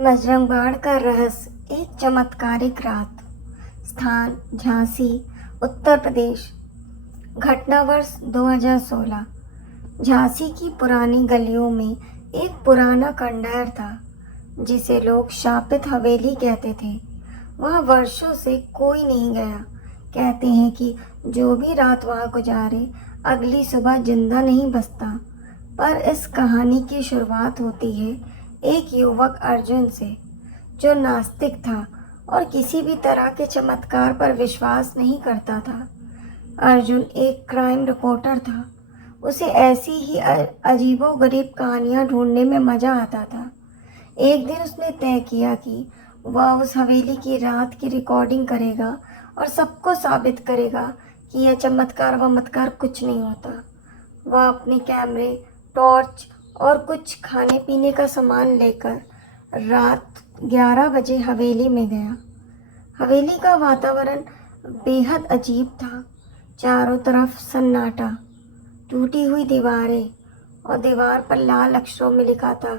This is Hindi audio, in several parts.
बजरंग बाण का रहस्य। एक चमत्कारिक रात। स्थान झांसी, उत्तर प्रदेश। घटना वर्ष 2016। झांसी की पुरानी गलियों में एक पुराना खंडहर था जिसे लोग शापित हवेली कहते थे। वहाँ वर्षों से कोई नहीं गया। कहते हैं कि जो भी रात वहाँ गुजारे अगली सुबह जिंदा नहीं बचता। पर इस कहानी की शुरुआत होती है एक युवक अर्जुन से, जो नास्तिक था और किसी भी तरह के चमत्कार पर विश्वास नहीं करता था। अर्जुन एक क्राइम रिपोर्टर था। उसे ऐसी ही अजीबोगरीब कहानियां ढूंढने में मज़ा आता था। एक दिन उसने तय किया कि वह उस हवेली की रात की रिकॉर्डिंग करेगा और सबको साबित करेगा कि यह चमत्कार वमत्कार कुछ नहीं होता। वह अपने कैमरे, टॉर्च और कुछ खाने पीने का सामान लेकर रात 11 बजे हवेली में गया। हवेली का वातावरण बेहद अजीब था। चारों तरफ सन्नाटा, टूटी हुई दीवारें और दीवार पर लाल अक्षरों में लिखा था,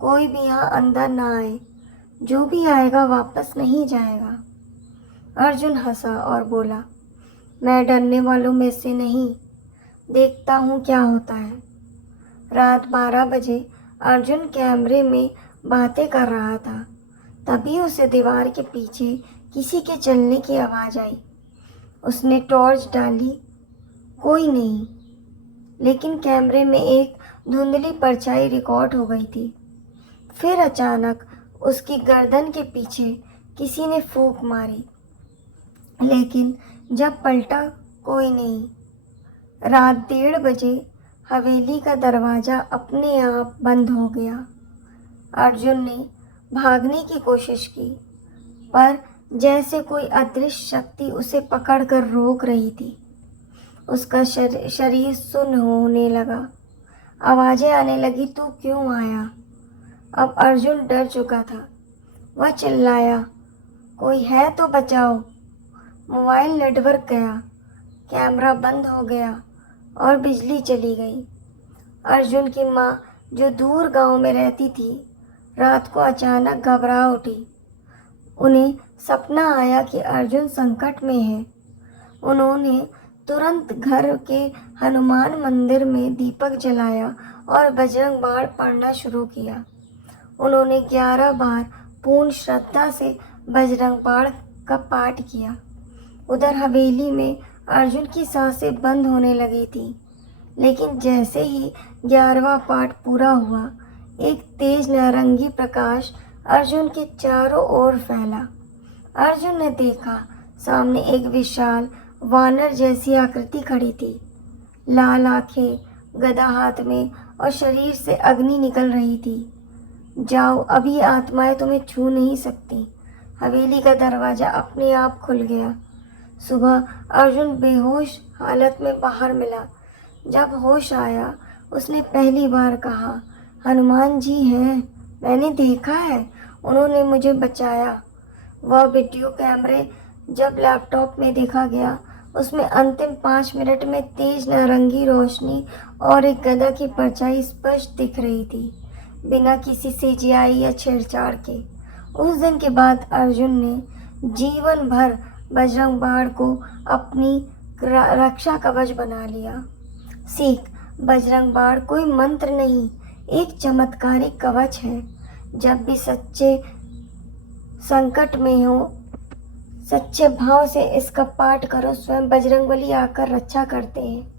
कोई भी यहाँ अंदर ना आए, जो भी आएगा वापस नहीं जाएगा। अर्जुन हंसा और बोला, मैं डरने वालों में से नहीं, देखता हूँ क्या होता है। रात 12 बजे अर्जुन कैमरे में बातें कर रहा था। तभी उसे दीवार के पीछे किसी के चलने की आवाज़ आई। उसने टॉर्च डाली, कोई नहीं, लेकिन कैमरे में एक धुंधली परछाई रिकॉर्ड हो गई थी। फिर अचानक उसकी गर्दन के पीछे किसी ने फूंक मारी, लेकिन जब पलटा कोई नहीं। रात 1:30 बजे हवेली का दरवाज़ा अपने आप बंद हो गया। अर्जुन ने भागने की कोशिश की, पर जैसे कोई अदृश्य शक्ति उसे पकड़कर रोक रही थी। उसका शरीर सुन्न होने लगा। आवाज़ें आने लगी, तू क्यों आया? अब अर्जुन डर चुका था। वह चिल्लाया, कोई है तो बचाओ। मोबाइल नेटवर्क गया, कैमरा बंद हो गया और बिजली चली गई। अर्जुन की माँ, जो दूर गांव में रहती थी, रात को अचानक घबरा उठी। उन्हें सपना आया कि अर्जुन संकट में है। उन्होंने तुरंत घर के हनुमान मंदिर में दीपक जलाया और बजरंग बाण पढ़ना शुरू किया। उन्होंने 11 बार पूर्ण श्रद्धा से बजरंग बाण का पाठ किया। उधर हवेली में अर्जुन की सांसें बंद होने लगी थी, लेकिन जैसे ही 11वां पाठ पूरा हुआ, एक तेज नारंगी प्रकाश अर्जुन के चारों ओर फैला। अर्जुन ने देखा, सामने एक विशाल वानर जैसी आकृति खड़ी थी। लाल आंखें, गदा हाथ में और शरीर से अग्नि निकल रही थी। जाओ, अभी आत्माएं तुम्हें छू नहीं सकती। हवेली का दरवाज़ा अपने आप खुल गया। सुबह अर्जुन बेहोश हालत में बाहर मिला। जब होश आया, उसने पहली बार कहा, हनुमान जी हैं, मैंने देखा है, उन्होंने मुझे बचाया। वह वीडियो कैमरे जब लैपटॉप में देखा गया, उसमें अंतिम 5 मिनट में तेज नारंगी रोशनी और एक गदा की परछाई स्पष्ट दिख रही थी, बिना किसी CGI या छेड़छाड़ के। उस दिन के बाद अर्जुन ने जीवन भर बजरंग बाण को अपनी रक्षा कवच बना लिया। सीख, बजरंग बाण कोई मंत्र नहीं, एक चमत्कारिक कवच है। जब भी सच्चे संकट में हो, सच्चे भाव से इसका पाठ करो, स्वयं बजरंगबली आकर रक्षा करते हैं।